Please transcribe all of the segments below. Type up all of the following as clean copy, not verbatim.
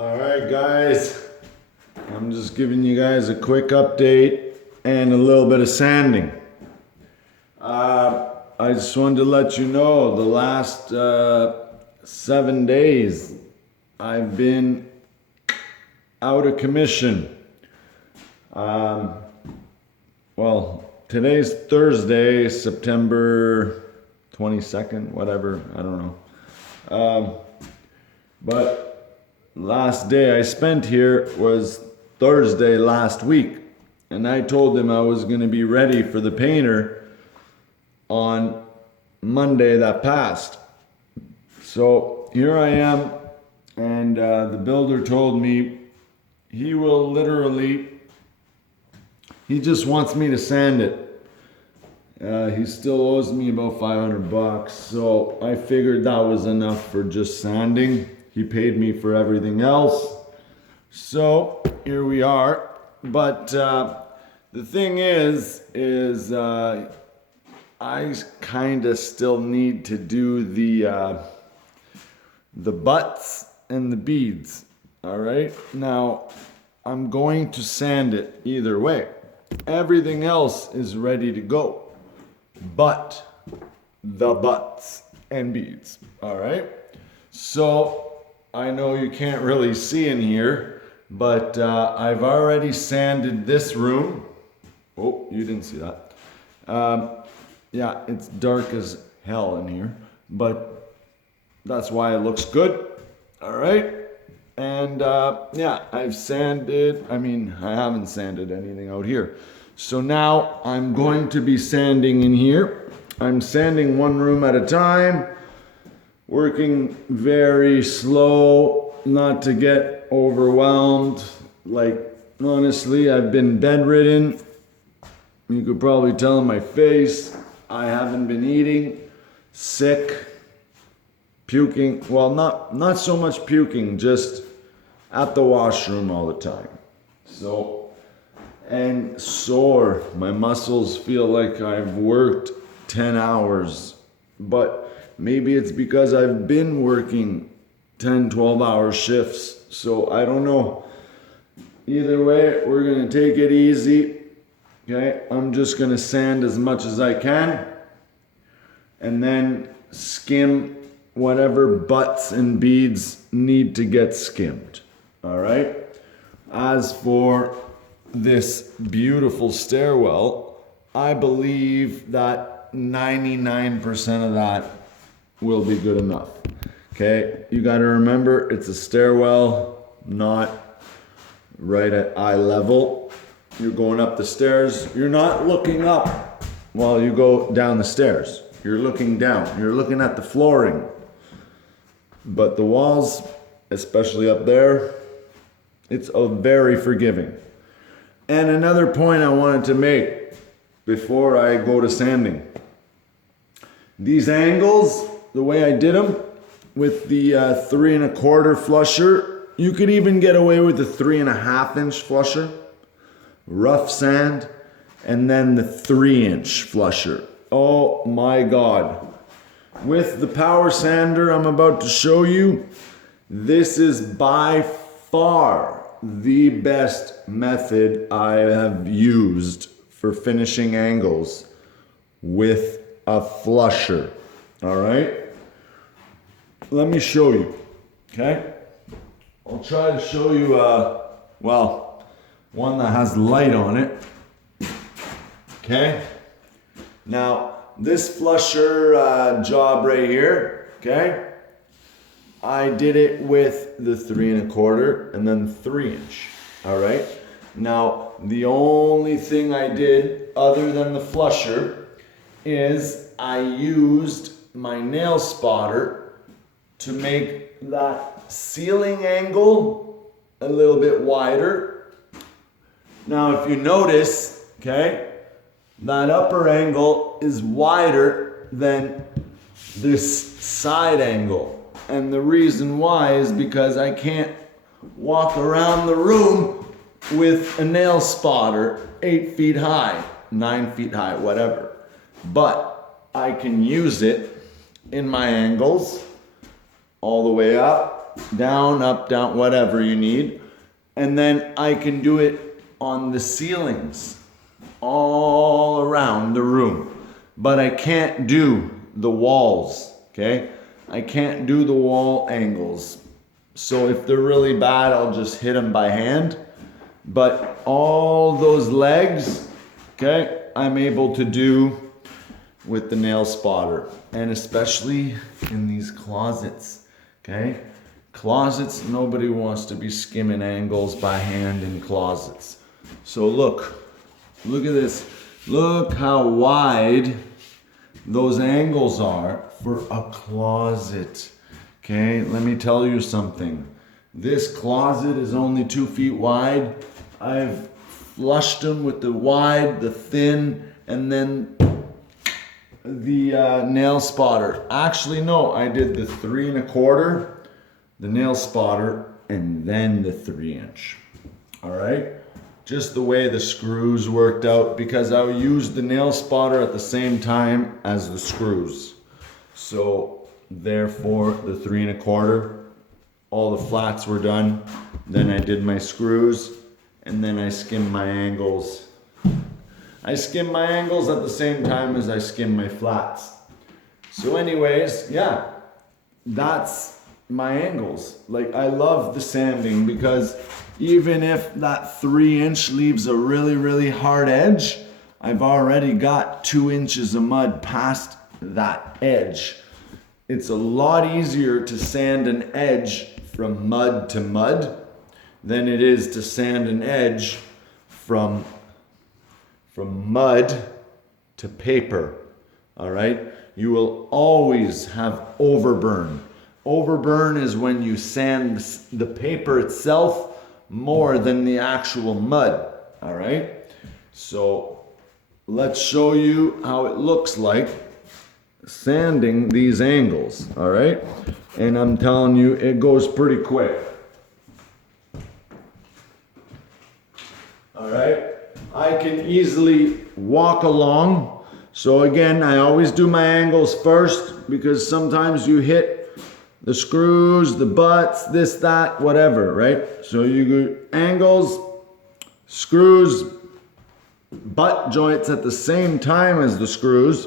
Alright guys, I'm just giving you guys a quick update and a little bit of sanding. I just wanted to let you know the last 7 days I've been out of commission. Well, today's Thursday, September 22nd, whatever, I don't know. But last day I spent here was Thursday last week, and I told them I was going to be ready for the painter on Monday that passed. So here I am, and the builder told me he will he just wants me to sand it. He still owes me about $500, so I figured that was enough for just sanding. He paid me for everything else. So here we are. But the thing is I kind of still need to do the butts and the beads. All right. Now I'm going to sand it either way. Everything else is ready to go, but the butts and beads. All right. So I know you can't really see in here, but I've already sanded this room. Oh, you didn't see that. Yeah, it's dark as hell in here, but that's why it looks good. All right. And yeah, I haven't sanded anything out here. So now I'm going to be sanding in here. I'm sanding one room at a time, working very slow, not to get overwhelmed. Like, honestly, I've been bedridden. You could probably tell in my face. I haven't been eating, sick, puking. Well, not so much puking, just at the washroom all the time. So, and sore. My muscles feel like I've worked 10 hours, but maybe it's because I've been working 10, 12-hour shifts. So I don't know. Either way, we're going to take it easy. Okay, I'm just going to sand as much as I can and then skim whatever butts and beads need to get skimmed. All right. As for this beautiful stairwell, I believe that 99% of that will be good enough. Okay, you got to remember it's a stairwell, not right at eye level. You're going up the stairs. You're not looking up while you go down the stairs. You're looking down. You're looking at the flooring. But the walls, especially up there, it's very forgiving. And another point I wanted to make before I go to sanding. These angles, the way I did them with the 3 1/4 flusher, you could even get away with the 3 1/2 inch flusher, rough sand, and then the 3 inch flusher. Oh my God. With the power sander I'm about to show you, this is by far the best method I have used for finishing angles with a flusher. All right, let me show you. Okay, I'll try to show you one that has light on it. Okay, now this flusher job right here, okay, I did it with the 3 1/4 and then 3 inch. All right, now the only thing I did other than the flusher is I used my nail spotter to make that ceiling angle a little bit wider. Now, if you notice, okay, that upper angle is wider than this side angle. And the reason why is because I can't walk around the room with a nail spotter 8 feet high, 9 feet high, whatever. But I can use it in my angles all the way up up, down, whatever you need. And then I can do it on the ceilings all around the room. But I can't do the walls, okay? I can't do the wall angles. So if they're really bad, I'll just hit them by hand. But all those legs, okay, I'm able to do with the nail spotter. And especially in these closets, okay? Closets, nobody wants to be skimming angles by hand in closets. So look at this. Look how wide those angles are for a closet. Okay, let me tell you something. This closet is only 2 feet wide. I've flushed them with the wide, the thin, and then the nail spotter. Actually, no, I did the 3 1/4, the nail spotter, and then the 3-inch. All right, just the way the screws worked out, because I used the nail spotter at the same time as the screws. So therefore, the 3 1/4, all the flats were done. Then I did my screws, and then I skimmed my angles. I skim my angles at the same time as I skim my flats. So anyways, yeah, that's my angles. Like, I love the sanding because even if that 3-inch leaves a really, really hard edge, I've already got 2 inches of mud past that edge. It's a lot easier to sand an edge from mud to mud than it is to sand an edge from mud to paper. All right? You will always have overburn. Overburn is when you sand the paper itself more than the actual mud. All right? So let's show you how it looks like sanding these angles. All right? And I'm telling you, it goes pretty quick. All right? I can easily walk along. So again, I always do my angles first because sometimes you hit the screws, the butts, this, that, whatever, right? So you go angles, screws, butt joints at the same time as the screws.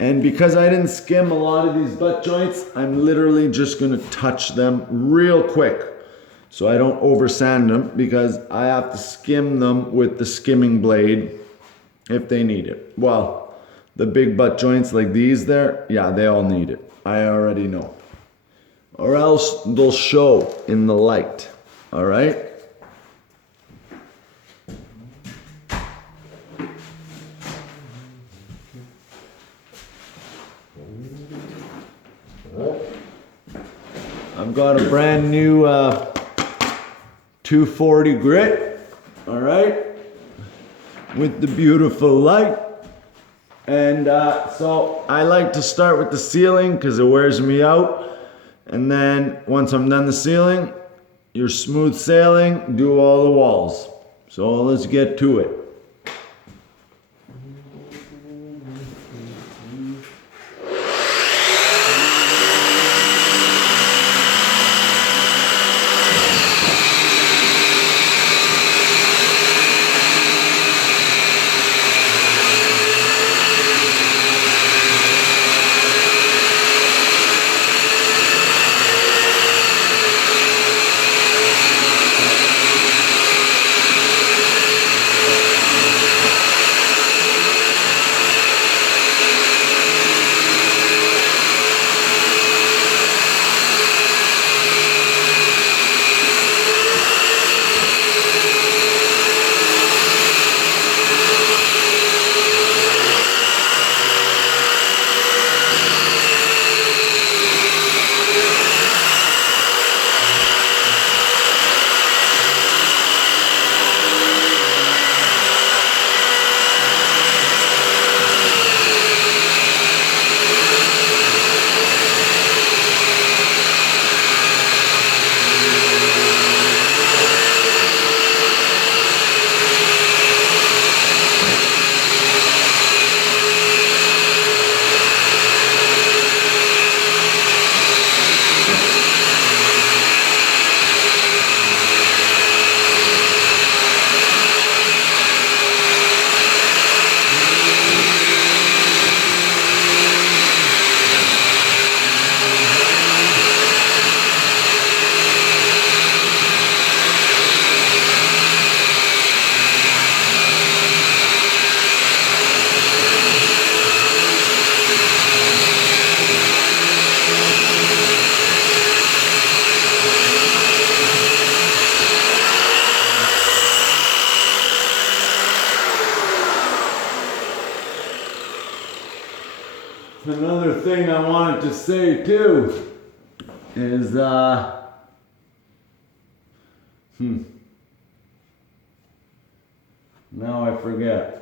And because I didn't skim a lot of these butt joints, I'm literally just gonna touch them real quick. So I don't over sand them because I have to skim them with the skimming blade if they need it. Well, the big butt joints like these there, yeah, they all need it. I already know. Or else they'll show in the light, all right? I've got a brand new 240 grit, all right, with the beautiful light. And so I like to start with the ceiling because it wears me out. And then once I'm done the ceiling, you're smooth sailing, do all the walls. So let's get to it. Another thing I wanted to say too is now I forget.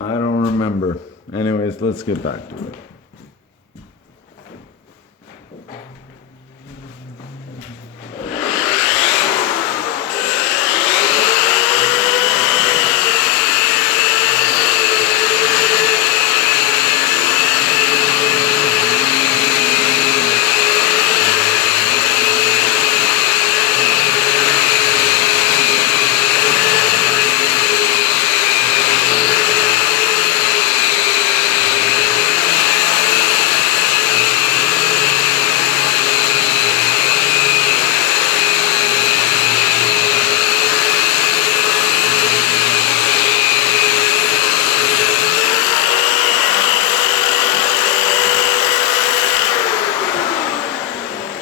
I don't remember. Anyways, let's get back to it.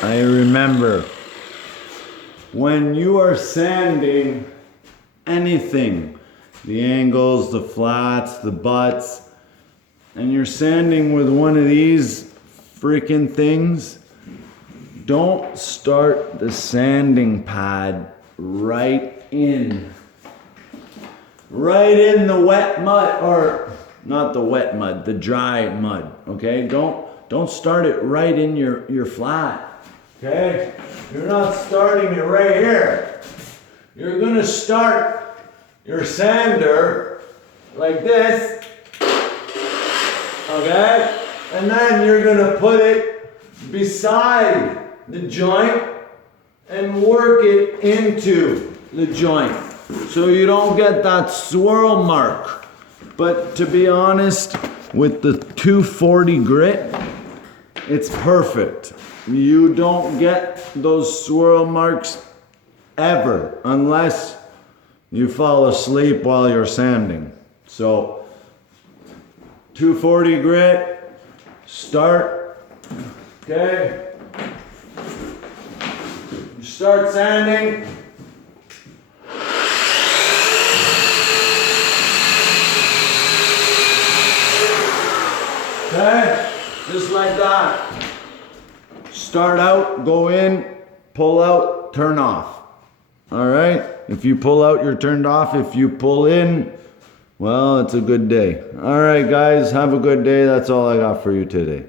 I remember when you are sanding anything, the angles, the flats, the butts, and you're sanding with one of these freaking things, don't start the sanding pad right in the wet mud, or not the wet mud, the dry mud, okay? Don't start it right in your flat. Okay? You're not starting it right here. You're gonna start your sander like this. Okay? And then you're gonna put it beside the joint and work it into the joint so you don't get that swirl mark. But to be honest, with the 240 grit, it's perfect. You don't get those swirl marks ever unless you fall asleep while you're sanding. So 240 grit, start, okay? You start sanding. Okay, just like that. Start out, go in, pull out, turn off. All right? If you pull out, you're turned off. If you pull in, well, it's a good day. All right, guys, have a good day. That's all I got for you today.